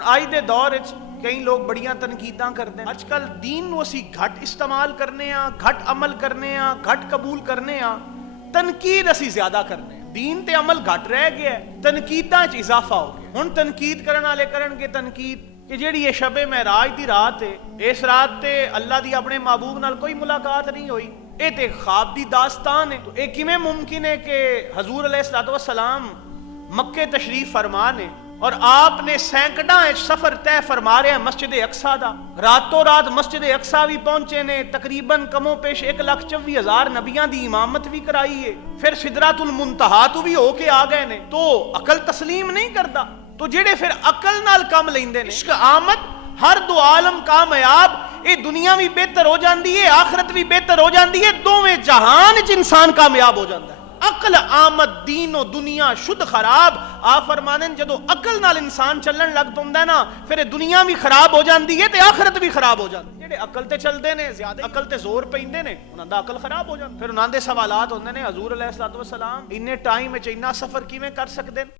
ہن اج دے دور وچ کئی لوگ بڑیاں تنقیداں کرتے ہیں. اج کل دین نو اسی گھٹ استعمال کرنے ہاں, گھٹ عمل کرنے ہاں, گھٹ قبول کرنے ہاں, تنقید اسی زیادہ کرنے ہیں. دین تے عمل گھٹ رہ گیا ہے, تنقیداں چ اضافہ ہو گیا. ہن تنقید کرن والے کرن گے تنقید کہ جیڑی یہ شب معراج دی رات ہے, اس رات تے اللہ دی اپنے محبوب نال کوئی ملاقات نہیں ہوئی, اے تے خواب دی داستان ہے. تو اے کیویں ممکن ہے کہ حضور علیہ الصلوۃ والسلام مکے تشریف فرما نے اور آپ نے سینکڑاں سفر طے فرما رہے ہیں مسجد اقصیٰ دا, راتوں رات مسجد اقصیٰ بھی پہنچے نے, تقریباً کموں پیش 1,24,000 نبیاں دی امامت بھی کرائی ہے, پھر سدرۃ المنتہا تو بھی ہو کے آ گئے نے. تو عقل تسلیم نہیں کرتا. تو جڑے پھر عقل نال کام لیندے نے, عشق آمد ہر دو عالم کامیاب, اے دنیا بھی بہتر ہو جاندی ہے, آخرت بھی بہتر ہو جاندی ہے, دوویں جہان وچ انسان کامیاب ہو جاندا ہے. عقل آمد دین و دنیا شد خراب. آپ فرمانے جدو عقل نال انسان چلن لگ پوندا ہے نا, پھر دنیا بھی خراب ہو جاندی ہے تے آخرت بھی خراب ہو جاندی ہے. جڑے عقل تے چلدے نے, زیادہ عقل تے زور پیندے نے, انہاں دا عقل خراب ہو جاندا. پھر انہاں دے سوالات ہوندے نے, حضور علیہ الصلوۃ والسلام اننے ٹائم وچ اتنا سفر کیویں کر سکدے؟